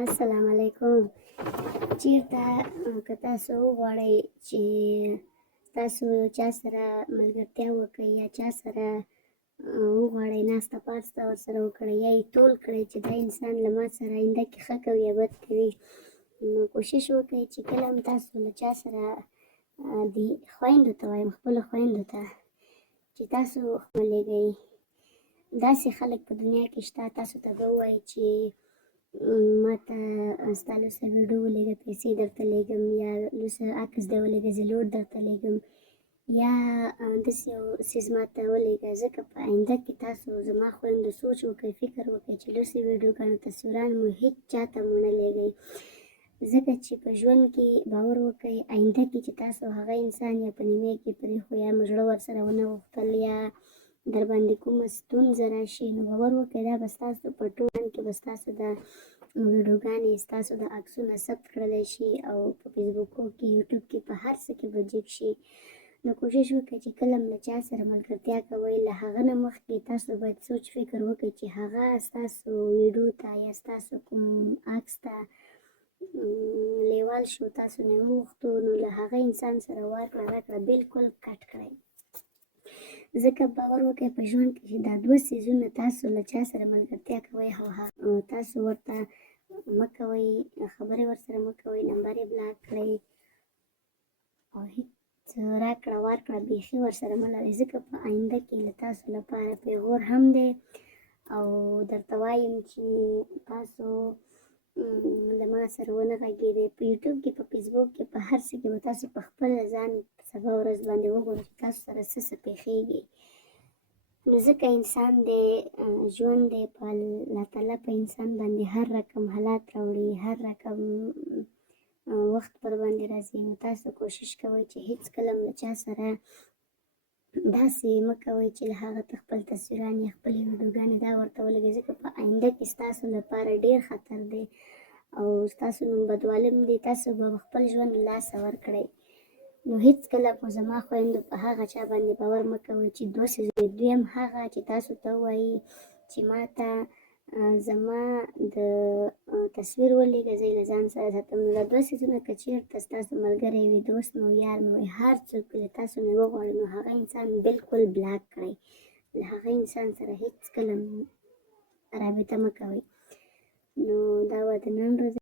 السلام علیکم. چیرته که تاسو وغواړئ چې تاسو چا سره ملګرتیا وکړئ یا چا سره وغواړئ ناسته پاسته ورسره وکړئ یا یې تول کړئ چې دا انسان له ما سره آینده کې ښه کوي یا بد کوي، نو کوشش وکړئ چې کله هم تاسو له چا سره د خویندو ته وایم، خپلو خویندو ته چې تاسو ولېږئ. داسې خلک په دنیا کې شته، تاسو ته به ووایي چې ما ته ستا لوڅه ویډیو ولېږه، پیسې درته لېږم، یا لوڅه عکس دې ولېږه، زه لوډ درته لېږم، یا داسې یو څیز ما ته ولېږه. ځکه په آینده کې تاسو زما خویندو سوچ وکړئ، فکر وکړئ چې لوڅې ویډیوګانې تصویران مو هېڅ چا ته مو نه لېږئ. ځکه چې په ژوند کې باور وکړئ، آینده کې چې تاسو هغه انسان یا په نیمایي کې پرېښو یا مو زړه ورسره ونه غوښتل یا در باندې کومه ستونزه راشي، نو باور وکړئ دا به ستاسو په ټول ژوند کې به ستاسو د ویډیوګانې، ستاسو د عکسونه ثبت کړلی شي او په فیسبوکو کې، یوټیوب کې، په هر څه کې به جګ شي. نو کوشش وکړئ چې کله هم له چا سره ملګرتیا کوئ، له هغه نه مخکې تاسو باید سوچ فکر وکړئ چې هغه ستاسو ویډیو ته یا ستاسو کوم عکس ته لیوال شو، تاسو نه وغوښتو، نو له هغه انسان سره ورکړه راکړه بالکل کټ کړئ. ځکه باور وکړئ په ژوند کې چې دا دوه څیزونه تاسو له چا سره ملګرتیا کوئ او تاسو ورته مه کوئ، خبرې ورسره مه کوئ، نمبر یې بلاک کړئ او هېڅ راکړه ورکړه بیخي ورسره مه لرئ. ځکه په آینده کې له تاسو لپاره پیغور هم دی او درته وایم چې تاسو له ما سره ونه غږېږئ. په یوټیوب کې، په فیسبوک کې، په هر څه کې به تاسو په خپل ځان سبا ورځ باندې وګورئ چې تاسو سره څه پېښېږي. نو ځکه انسان دی، ژوند دی، په الله تعالی په انسان باندې هر رقم حالات راوړي، هر رقم وخت پر باندې راځي. نو تاسو کوشش کوئ چې هېڅکله هم له چا سره داسې مه کوئ چې له هغه ته خپل تصویران یا خپلې ویډیوګانې دا ورته ولېږئ. ځکه په آینده کې ستاسو لپاره ډېر خطر دی او ستاسو نوم بدوالم دی، تاسو به خپل ژوند له لاسه ورکړئ. نو هېڅکله په زما خویندو په هغه چا باندې باور مه کوئ چې دوه څیزونه. دویم هغه چې تاسو ته ووایي چې ما ته زما د تصویر ولېږه، زه یې له ځان سره ساتم. نو دا دوه څیزونه که چېرته ستاسو ملګری وي، دوست مو، یار مو وي، هر څوک له تاسو نه وغواړي، نو هغه انسان بالکل بلاک کړئ. له هغه انسان سره هېڅکله رابطه مه کوئ. نو دا وه د نن ورځې